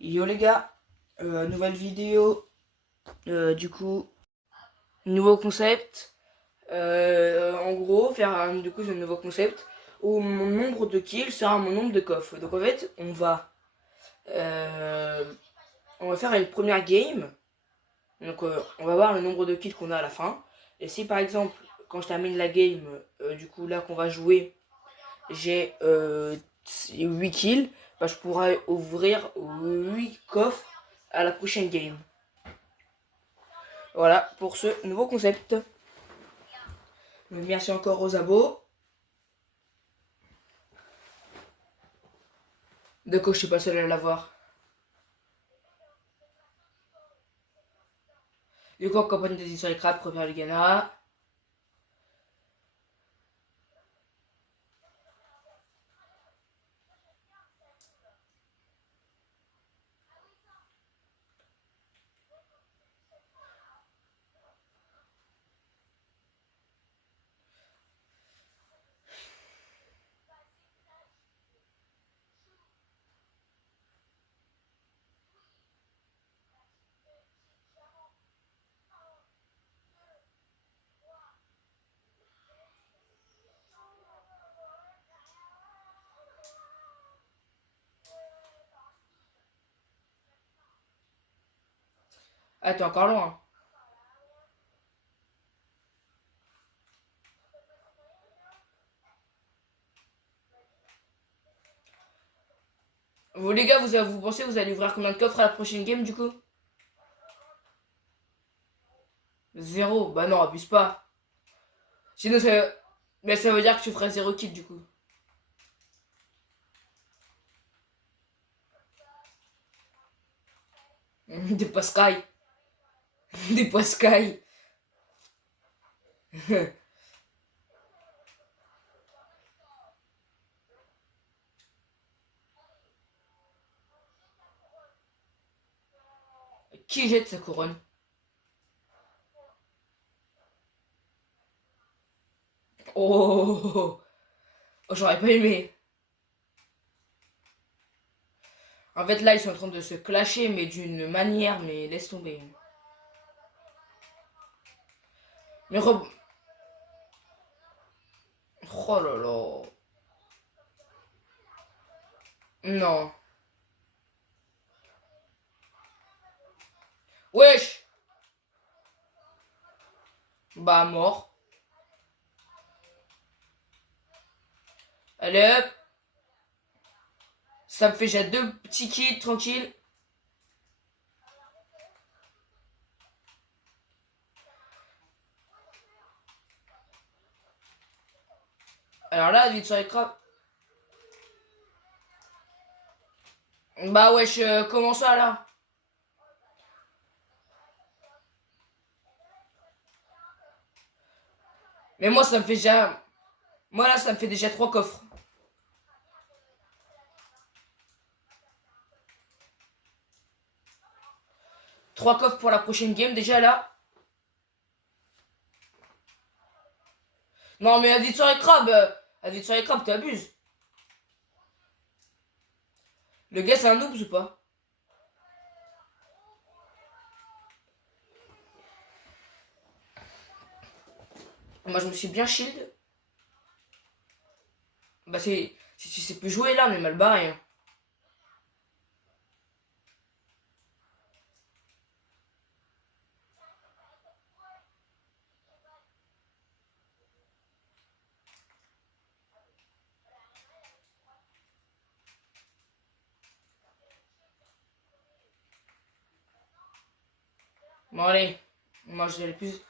Yo les gars, nouvelle vidéo, du coup, nouveau concept. En gros, faire du coup ce nouveau concept où mon nombre de kills sera mon nombre de coffres. Donc en fait, euh, on va faire une première game. Donc on va voir le nombre de kills qu'on a à la fin. Et si par exemple, quand je termine la game, du coup là qu'on va jouer, j'ai 8 kills, bah, je pourrai ouvrir 8 coffres à la prochaine game. Voilà pour ce nouveau concept. Merci encore aux abos. De quoi je suis pas seul à l'avoir. Du coup, en compagnie des histoires crap, préfère le Ghana. Ah, t'es encore loin. Vous les gars, vous pensez que vous allez ouvrir combien de coffres à la prochaine game du coup? Zéro. Bah non, abuse pas. Sinon ça... Mais ça veut dire que tu ferais zéro kill du coup. Des Pascal. Des Pascal. Qui jette sa couronne? Oh, oh, j'aurais pas aimé. En fait là ils sont en train de se clasher mais d'une manière, mais laisse tomber. Mais Rob... Oh là là. Non. Wesh. Bah mort. Allez hop. Ça me fait déjà deux petits kills tranquille. Alors là, vite sur l'écran. Bah wesh, comment ça là? Mais moi ça me fait déjà... Moi là ça me fait déjà 3 coffres. 3 coffres pour la prochaine game déjà là. Non mais vite sur l'écran, vite sur l'écran, t'abuses. Le gars c'est un noob ou pas? Moi je me suis bien shield. Bah c'est... Si tu sais plus jouer là, on est mal barré. Hein. Bon allez, moi je vais le plus...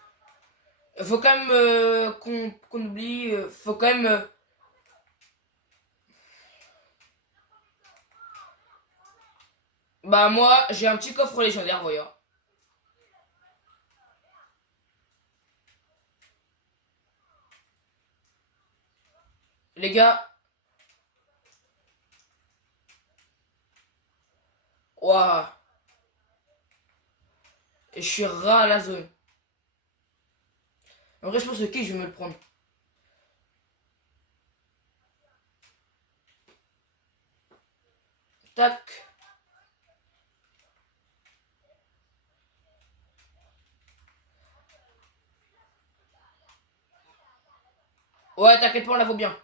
Faut quand même qu'on oublie... faut quand même... Bah moi j'ai un petit coffre légendaire, voyons. Les gars... Waouh. Et je suis ras à la zone. En vrai je pense que je vais me le prendre. Tac. Ouais, t'inquiète pas, on la vaut bien.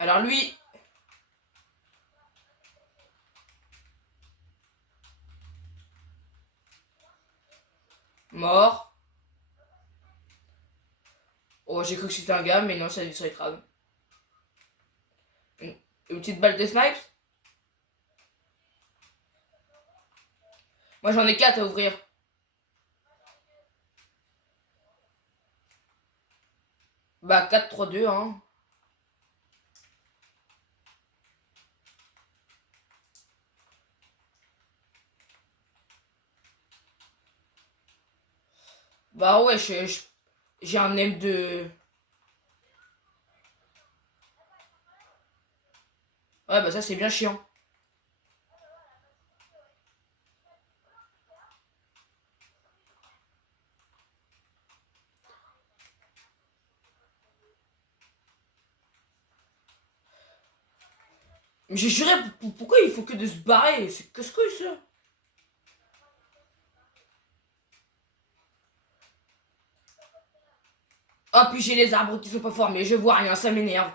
Alors lui... Mort. Oh, j'ai cru que c'était un gars, mais non, c'est du Strike Crab. Une petite balle de snipe. Moi, j'en ai 4 à ouvrir. Bah, 4, 3, 2, hein. Bah ouais, j'ai un M2... Ouais, bah ça, c'est bien chiant. Mais j'ai juré, pourquoi il faut que de se barrer? C'est casse-couille, ça. Ah, puis j'ai les arbres qui sont pas formés, je vois rien, ça m'énerve.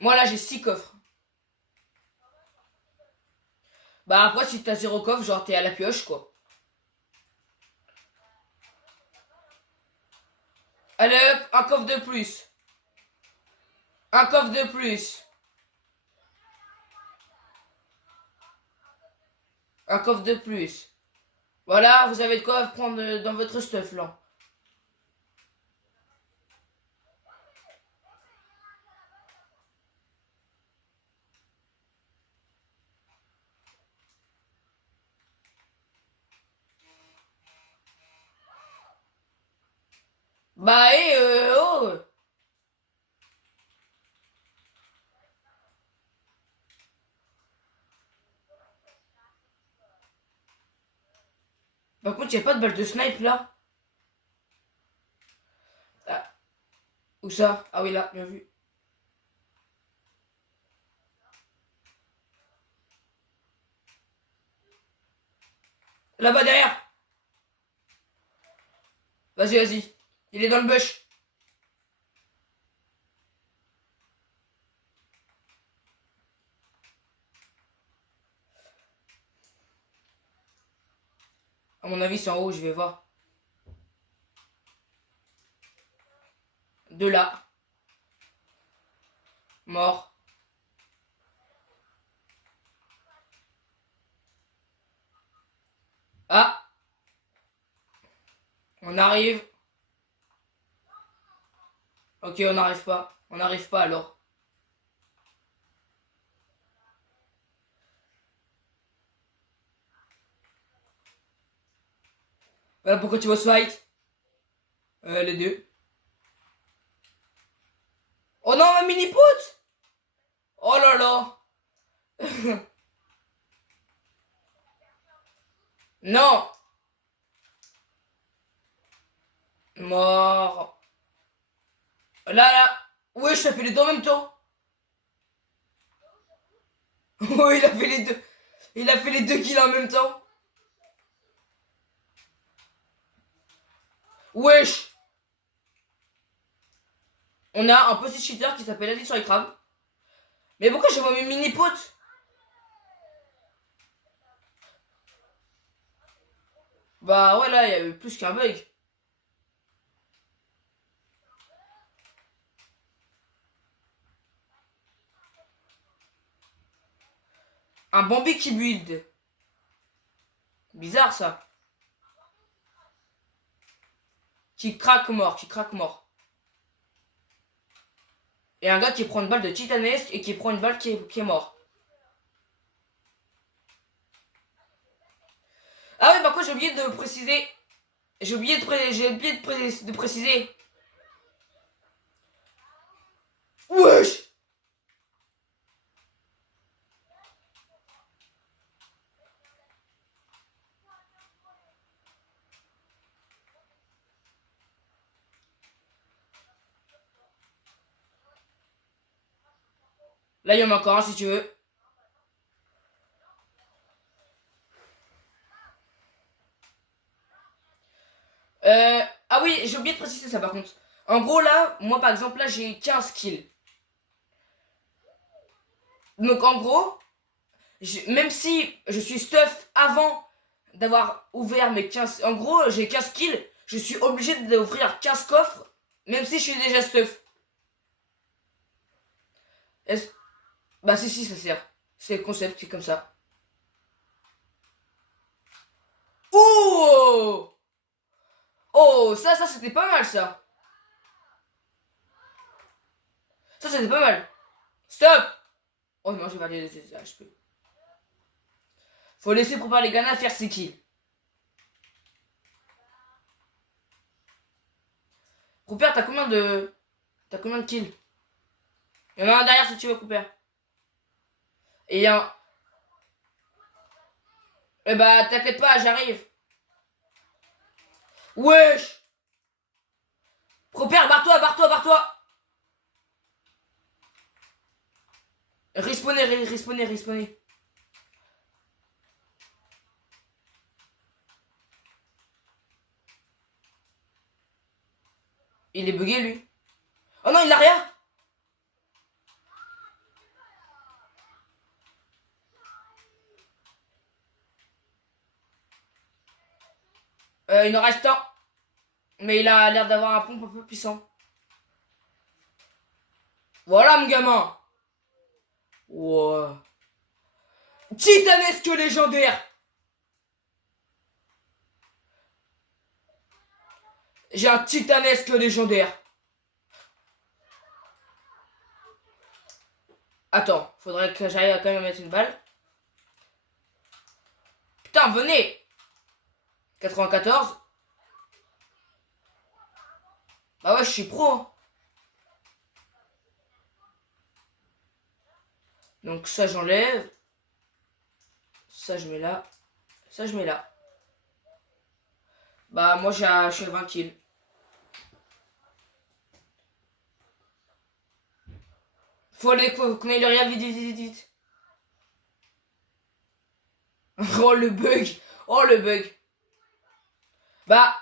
Moi là, j'ai 6 coffres. Bah après, si t'as 0 coffre, genre t'es à la pioche, quoi. Allez hop, un coffre de plus. Un coffre de plus. Un coffre de plus. Voilà, vous avez de quoi prendre dans votre stuff, là. Bah, oh. Par contre, y'a pas de balle de snipe, là. Ah, où ça? Ah oui, là, bien vu. Là-bas, derrière. Vas-y, vas-y. Il est dans le bush. À mon avis, c'est en haut, je vais voir. De là. Mort. Ah. On arrive. Ok, on n'arrive pas. On n'arrive pas alors. Voilà pourquoi tu vas se fight. Les deux. Oh non, ma mini pote. Oh là là. Non. Mort. Là, là. Ouais, je t'ai fait les deux en même temps. Ouais, il a fait les deux. Il a fait les deux kills en même temps. Wesh. On a un petit cheater qui s'appelle Ali sur les crabes. Mais pourquoi je vois mes mini potes? Bah ouais, là, il y a eu plus qu'un bug. Un Bambi qui build. Bizarre ça. Qui craque mort, qui craque mort. Et un gars qui prend une balle de titanesque et qui prend une balle qui est mort. Ah oui, par contre, j'ai oublié de préciser. J'ai oublié de préciser. Wesh. Là, il y en a encore un si tu veux. Ah oui, j'ai oublié de préciser ça par contre. En gros, là, moi par exemple, là, j'ai 15 kills. Donc en gros, même si je suis stuff avant d'avoir ouvert mes 15... En gros, j'ai 15 kills, je suis obligé d'ouvrir 15 coffres, même si je suis déjà stuff. Est-ce... Bah si, ça sert. C'est le concept, c'est comme ça. Oh. Oh, ça c'était pas mal ça. Ça c'était pas mal. Stop. Oh non, j'ai pas les HP. Faut laisser préparer les Ghana faire ses kills. Cooper, t'as combien de... T'as combien de kills? Il y en a un derrière si tu veux, Cooper. Et il y a un... Eh bah, t'inquiète pas, j'arrive. Wesh. Cooper, barre-toi. Respawnez. Il est bugué, lui. Oh non, il a rien. Il en reste un. Mais il a l'air d'avoir un pompe un peu puissant. Voilà, mon gamin. Wow. Titanesque légendaire. J'ai un titanesque légendaire. Attends, faudrait que j'arrive à quand même mettre une balle. Putain, venez. 94. Bah ouais, je suis pro. Hein. Donc ça, j'enlève. Ça, je mets là. Ça, je mets là. Bah moi, je suis à 20 kills. Faut aller qu'on aille le real vite. Oh le bug. Oh le bug. Bah.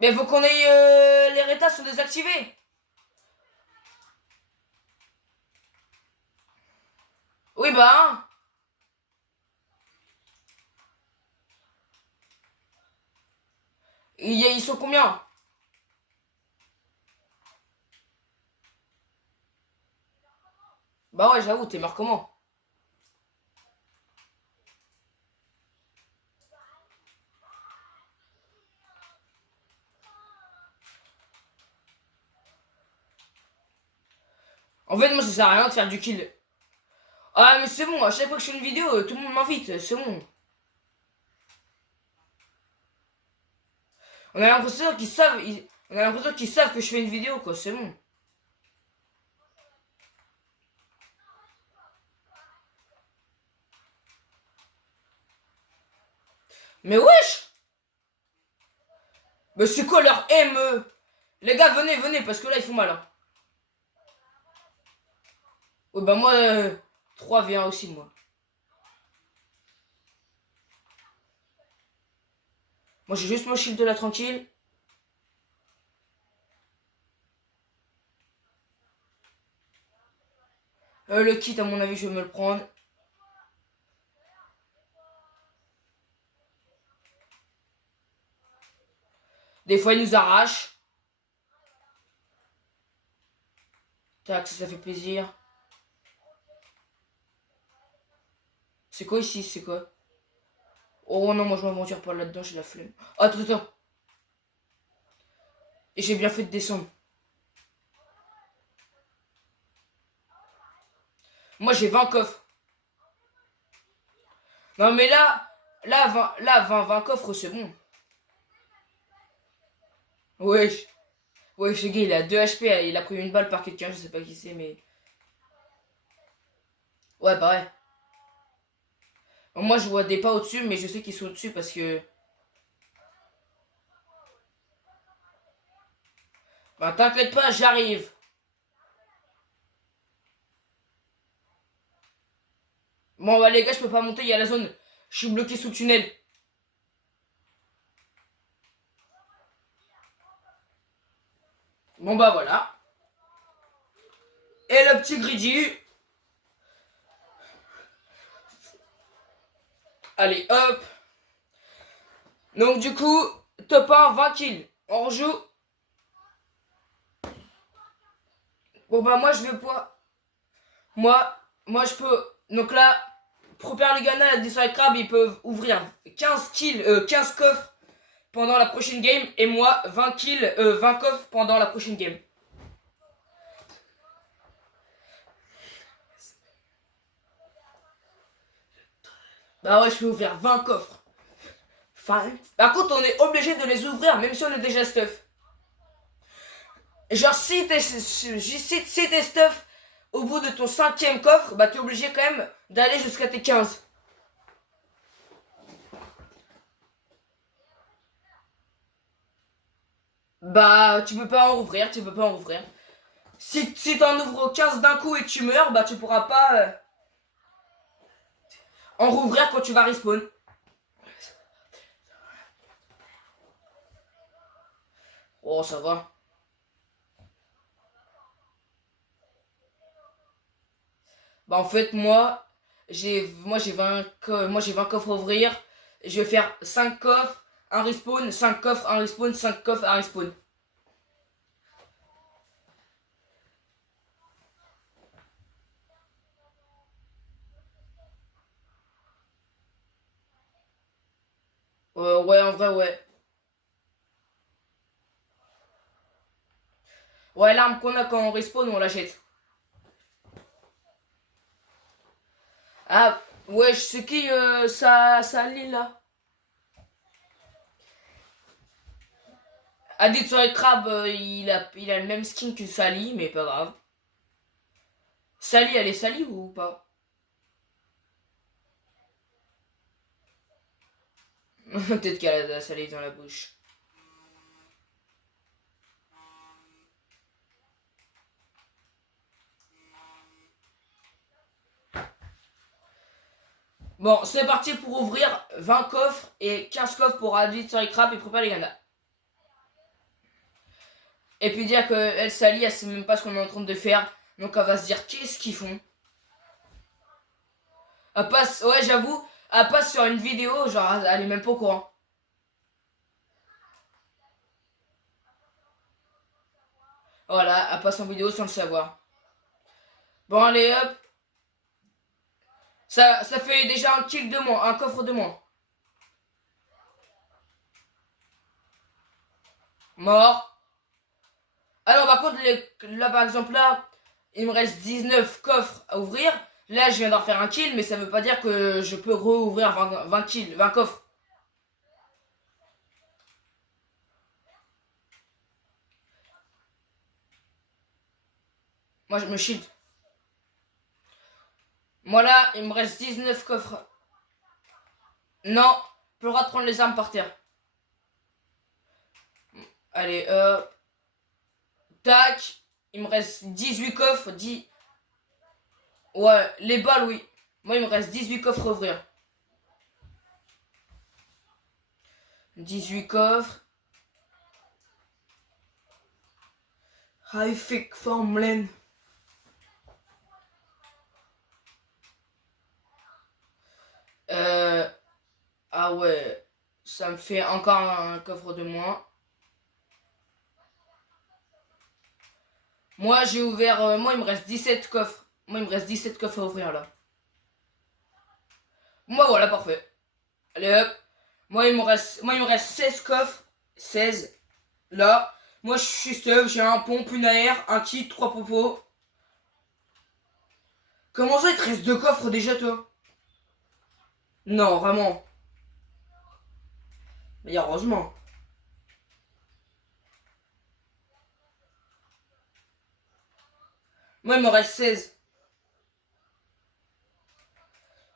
Mais faut qu'on aille... les rétas sont désactivés. Oui bah hein. Ils sont combien? Bah ouais j'avoue, t'es mort comment? En fait moi ça sert à rien de faire du kill. Ah mais c'est bon, à chaque fois que je fais une vidéo, tout le monde m'invite, c'est bon. On a l'impression qu'ils savent, on a l'impression qu'ils savent que je fais une vidéo quoi, c'est bon. Mais wesh. Mais c'est quoi leur M Les gars venez parce que là ils font mal. Hein. Ouais bah moi 3v1 aussi moi. Moi j'ai juste mon shield de là tranquille. Le kit à mon avis je vais me le prendre. Des fois il nous arrache. Tac, ça fait plaisir. C'est quoi ici? C'est quoi? Oh non, moi je m'aventure pas là-dedans, j'ai la flemme. Oh, attends. Et j'ai bien fait de descendre. Moi j'ai 20 coffres. Non mais là 20 coffres c'est bon. Wesh. Wesh, le gars il a 2 HP, il a pris une balle par quelqu'un, je sais pas qui c'est mais... Ouais, pareil. Bon, moi je vois des pas au-dessus, mais je sais qu'ils sont au-dessus parce que... Bah t'inquiète pas, j'arrive. Bon, bah, les gars, je peux pas monter, il y a la zone. Je suis bloqué sous le tunnel. Bon, bah, voilà. Et le petit greedy. Allez, hop. Donc, du coup, top 1, 20 kills. On rejoue. Bon, bah, moi, je vais pas. Moi, je peux. Donc là, Proper Legana et Destroy Crab, ils peuvent ouvrir 15 kills, 15 coffres pendant la prochaine game. Et moi, 20 kills, 20 coffres pendant la prochaine game. Bah ouais, je peux ouvrir 20 coffres. Enfin, par contre, on est obligé de les ouvrir, même si on est déjà stuff. Genre, si t'es stuff au bout de ton 5ème coffre, bah t'es obligé quand même d'aller jusqu'à tes 15. Bah, tu peux pas en rouvrir, tu peux pas en rouvrir. Si t'en ouvres 15 d'un coup et que tu meurs, bah tu pourras pas en rouvrir quand tu vas respawn. Oh, ça va. Bah en fait, moi j'ai 20 coffres à ouvrir. Je vais faire 5 coffres, un respawn, 5 coffres, un respawn, 5 coffres, un respawn. Ouais, en vrai, ouais. Ouais, l'arme qu'on a quand on respawn, on l'achète. Ah, ouais, je sais qui ça lit là. Adit sur les crabes, il a le même skin que Sally, mais pas grave. Sally, elle est Sally ou pas? Peut-être qu'elle a de la Sally dans la bouche. Bon, c'est parti pour ouvrir 20 coffres et 15 coffres pour Adit sur les crabes et préparer les ganas. Et puis dire que elle, Sally, elle sait même pas ce qu'on est en train de faire. Donc elle va se dire qu'est-ce qu'ils font. Elle passe, ouais, j'avoue, elle passe sur une vidéo, genre elle est même pas au courant. Voilà, elle passe en vidéo sans le savoir. Bon, allez, hop. Ça fait déjà un kill de moins, un coffre de moins. Mort. Ah non, par contre, là, par exemple, là, il me reste 19 coffres à ouvrir. Là, je viens d'en faire un kill, mais ça veut pas dire que je peux rouvrir 20 kills, 20 coffres. Moi, je me shield. Moi, là, il me reste 19 coffres. Non, plus le droit de prendre les armes par terre. Allez, tac. Il me reste 18 coffres. 10. Ouais, les balles, oui. Moi, il me reste 18 coffres à ouvrir. 18 coffres. High fake formland. Euh. Ah ouais. Ça me fait encore un coffre de moins. Moi, j'ai ouvert. Moi, il me reste 17 coffres. Moi, il me reste 17 coffres à ouvrir là. Moi, voilà, parfait. Allez hop. Moi, il me reste 16 coffres. 16. Là. Moi, je suis stuff. J'ai un pompe, une AR, un kit, 3 popos. Comment ça, il te reste 2 coffres déjà, toi? Non, vraiment. Mais heureusement. Moi, il me reste 16.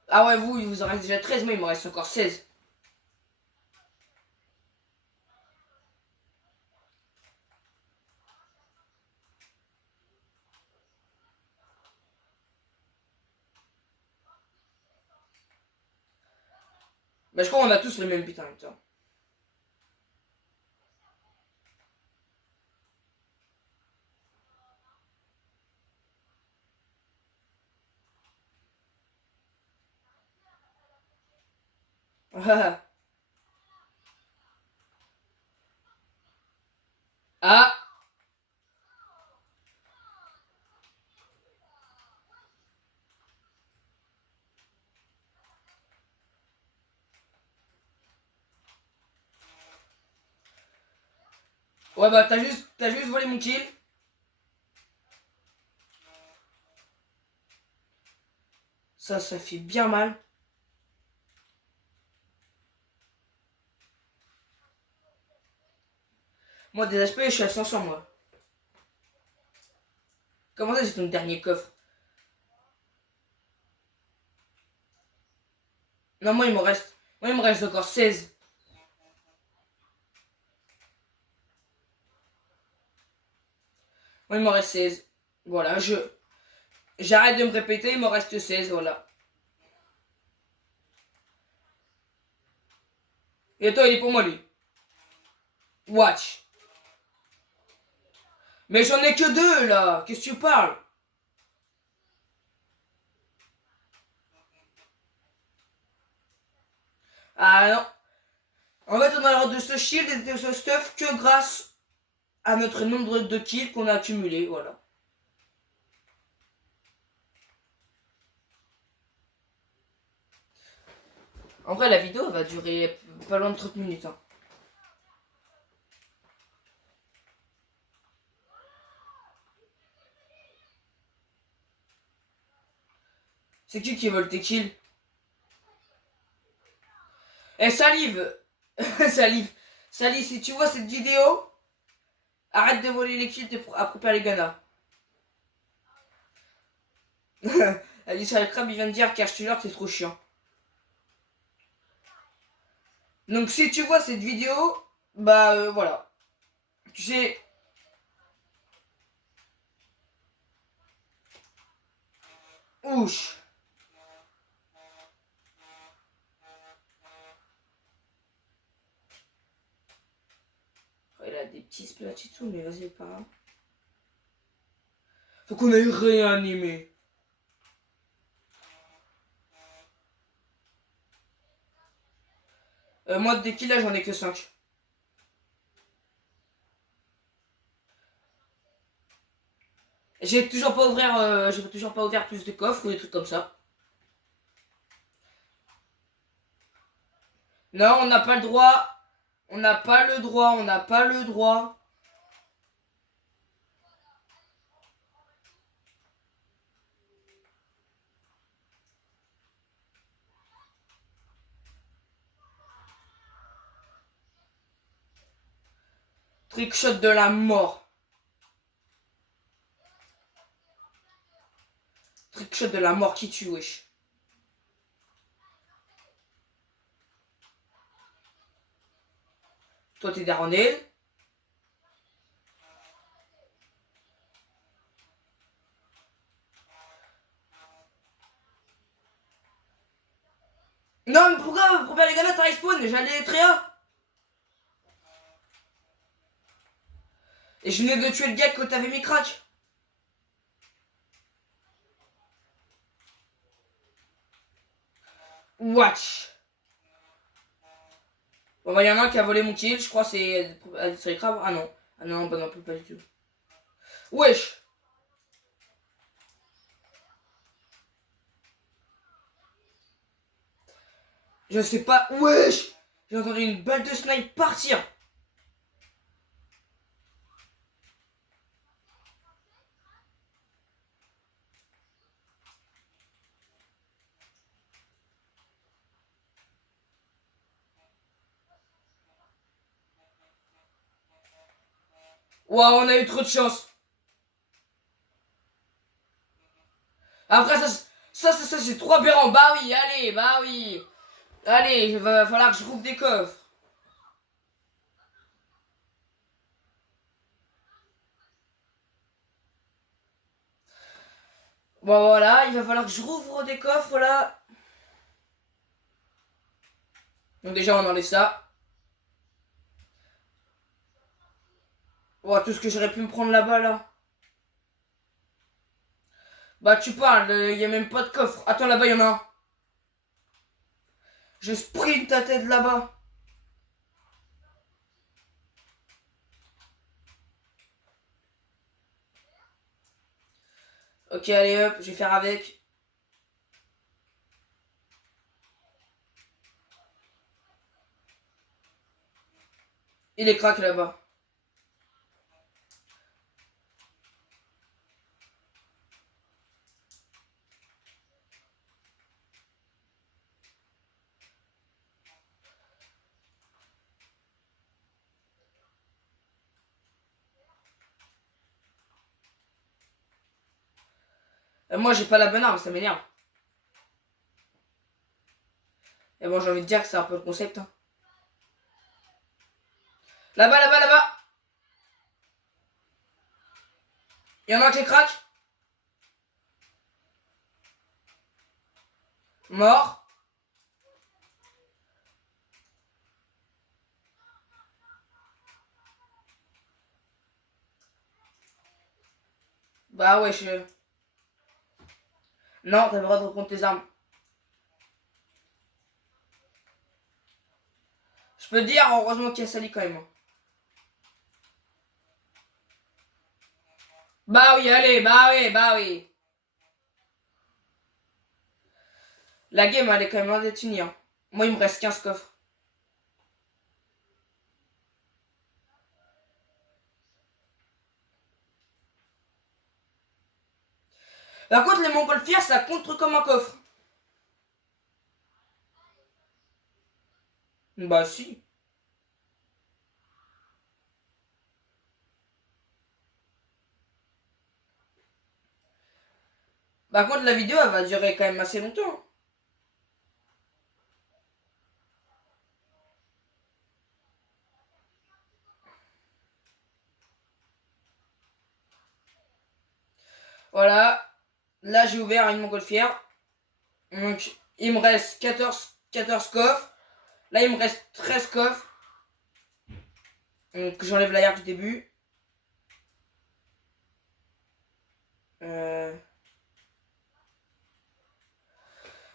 Ah ouais, vous, il vous en reste déjà 13. Moi, il me reste encore 16. Bah, je crois qu'on a tous les mêmes putains en même temps. Ah! Ouais, bah, t'as juste volé mon kill. Ça fait bien mal. Moi, des HP, je suis à 500, moi. Comment ça, c'est ton dernier coffre? Non, moi, il me reste. Moi, il me reste encore 16. Moi, il me reste 16. Voilà, j'arrête de me répéter, il me reste 16, voilà. Et toi, il est pour moi, lui. Watch. Mais j'en ai que deux, là. Qu'est-ce que tu parles? Ah non. En fait, on a le droit de ce shield et de ce stuff que grâce à notre nombre de kills qu'on a accumulé, voilà. En vrai, la vidéo va durer pas loin de 30 minutes. Hein. C'est qui vole tes kills? Eh, Salive. Salive. Salive, si tu vois cette vidéo, arrête de voler les kills à préparer les Ghana. Elle dit ça, le crabe, il vient de dire Cash Tuner, c'est trop chiant. Donc, si tu vois cette vidéo, bah voilà. Tu sais. Ouch. Il a des petits Splatitous, mais vas-y, pas grave. Faut qu'on aille réanimer. Moi, des kills, là, j'en ai que 5. J'ai toujours pas ouvert plus de coffres ou des trucs comme ça. Non, on n'a pas le droit. On n'a pas le droit, on n'a pas le droit. Trickshot de la mort. Trickshot de la mort qui tue, wesh. Toi, t'es Darnell. Non, mais pourquoi les gars, t'as respawn? J'allais très haut. Et je venais de tuer le gars que t'avais mis crack. Watch. Bon, bah, y en a un qui a volé mon kill. Je crois que c'est Crab. Ah non. Ah non, bah non, pas du tout. Wesh. Je sais pas. Wesh. J'ai entendu une balle de snipe partir. Waouh, on a eu trop de chance. Après, ça c'est 3 berrants. Bah oui, allez, bah oui. Allez, il va falloir que je rouvre des coffres. Bon, voilà, il va falloir que je rouvre des coffres là. Donc déjà, on enlève ça. Oh, tout ce que j'aurais pu me prendre là-bas, là. Bah, tu parles, y a même pas de coffre. Attends, là-bas, y en a un. Je sprint ta tête là-bas. Ok, allez hop, je vais faire avec. Il est crack là-bas. Moi, j'ai pas la bonne arme, ça m'énerve. Et bon, j'ai envie de dire que c'est un peu le concept. Hein. Là-bas, là-bas, là-bas. Il y en a un qui est crack. Mort. Bah ouais, je... Non, t'as pas le droit de reprendre tes armes. Je peux te dire, heureusement qu'il y a Sally quand même. Hein. Bah oui, allez, bah oui, bah oui. La game, elle est quand même loin d'être finie. Hein. Moi, il me reste 15 coffres. Par contre, les montgolfières, ça compte comme un coffre. Bah si. Par contre, la vidéo, elle va durer quand même assez longtemps. Voilà. Là, j'ai ouvert une montgolfière. Donc, il me reste 14 coffres. Là, il me reste 13 coffres. Donc, j'enlève l'arrière du début.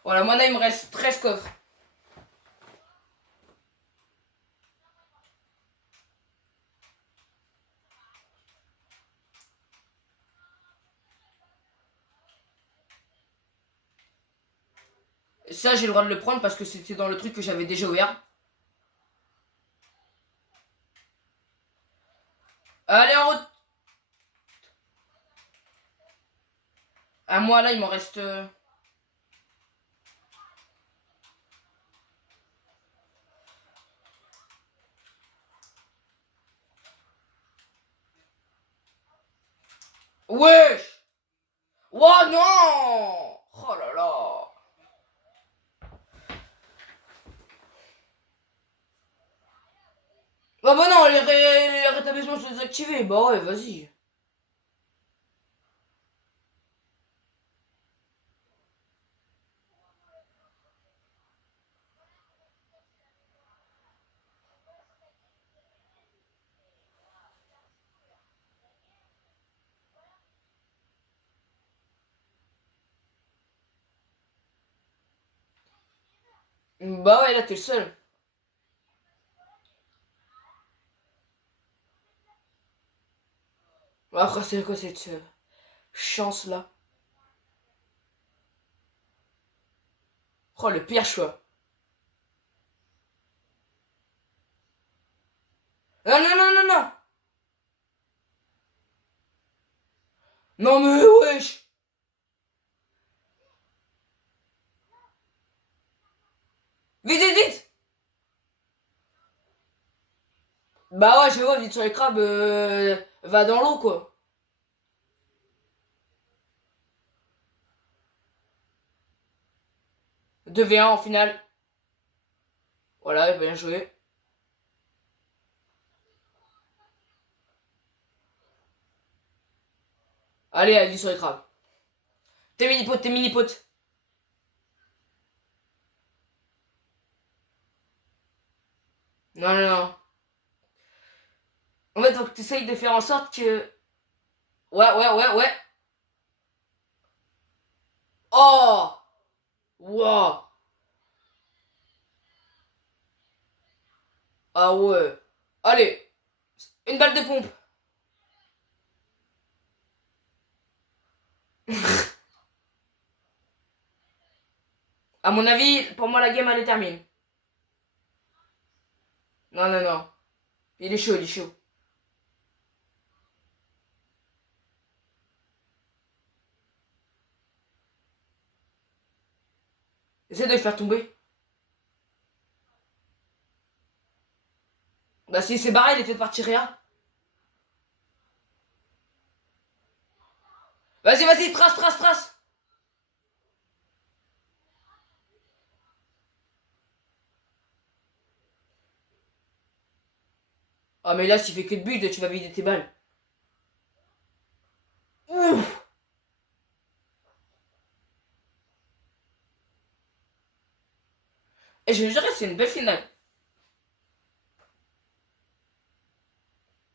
Voilà, moi là, il me reste 13 coffres. Ça, j'ai le droit de le prendre parce que c'était dans le truc que j'avais déjà ouvert. Allez, en route. À moi, là, il m'en reste... Wesh. Oh non. Oh là là. Ah bah non, les rétablissements sont désactivés. Bah ouais, vas-y. Bah ouais, là, t'es le seul. Après, c'est quoi cette chance-là? Oh, le pire choix. Non, non, non, non, non. Non, mais wesh. Vite, vite, vite. Bah ouais, je vois, vite sur les crabes, va dans l'eau, quoi. 2v1 en finale. Voilà, bien joué. Allez, allez, sur les crabes. T'es mini-potes, t'es mini-potes. Non, non, non. En fait, faut que tu essayes de faire en sorte que... Ouais, ouais, ouais, ouais. Oh! Wow! Ah ouais. Allez, une balle de pompe. À mon avis, pour moi, la game, elle est terminée. Non, non, non. Il est chaud, il est chaud. Essaie de le faire tomber. Bah, si c'est barré, il était parti rien. Vas-y, vas-y, trace, trace, trace. Ah, mais là, s'il fait que de but, tu vas vider tes balles. Ouf! Et je vais jurer, c'est une belle finale.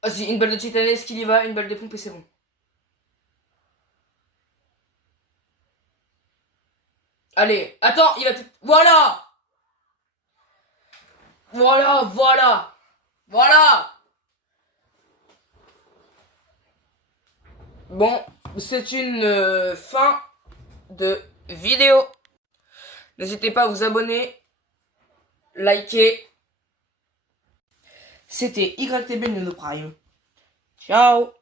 Vas-y, une balle de titanesque, qu'il y va, une balle de pompe et c'est bon. Allez, attends, il va te... Voilà! Voilà, voilà! Voilà! Bon, c'est une fin de vidéo. N'hésitez pas à vous abonner, liker. C'était YTB Nano Prime. Ciao!